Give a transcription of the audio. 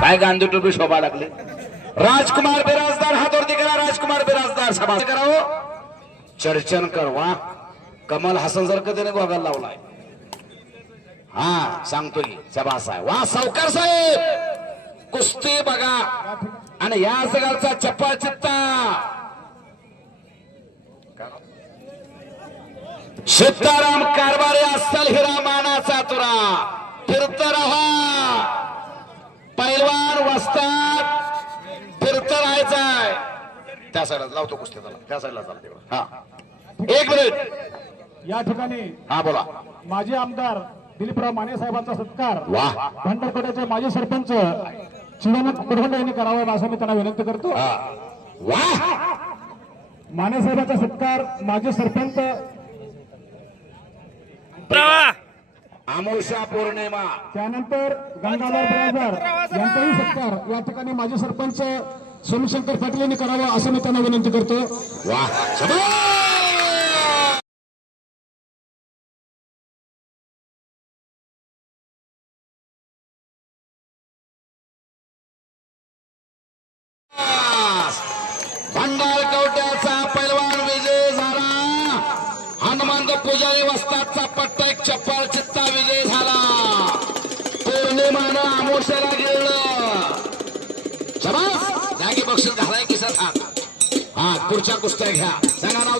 काय गांधी टोपी शोभा लागले. राजकुमार बिराजदार हातवरती करा राजकुमार बिराजदार सभा करावं हो. चर्चन कर वा कमल हसन सारखं त्याने गोगायला लावलाय. हा सांगतो की सभास वा सावकार साहेब! कुस्ती बघा. आणि या सगळ्याचा चप्पा चित्ता. सीताराम कारभारी असल हिरा मानाचा तुरा. फिरतरा रहा पैलवान वस्तात फिरत राहायचंय त्या साईडला लावतो कुस्ती त्याला. त्या साईडला चालते हा. एक मिनिट या ठिकाणी हा बोला. माजी आमदार दिलीपराव माने साहेबांचा सत्कार. वा. भंडारकोट्याचे माजी सरपंच चिदानंद कुरवंडे यांनी करावा असं मी त्यांना विनंती करतो. हा. वा. माने साहेबांचा सत्कार माजी सरपंच अमोशा पौर्णिमा. त्यानंतर गंगाधर बिराजदार यांचाही सत्कार या ठिकाणी माजी सरपंच सोमशंकर पाटील यांनी करावा असं मी त्यांना विनंती करतो. वा शाबास! भंडार कवट्याचा पैलवान विजय झाला. हनुमंत पुजारी वस्तादचा मोर्चाला आमोशाला गेलं. शबास. जागी बक्षीस घालाय की सर. हा. पुढच्या कुस्त्या घ्या. सांगा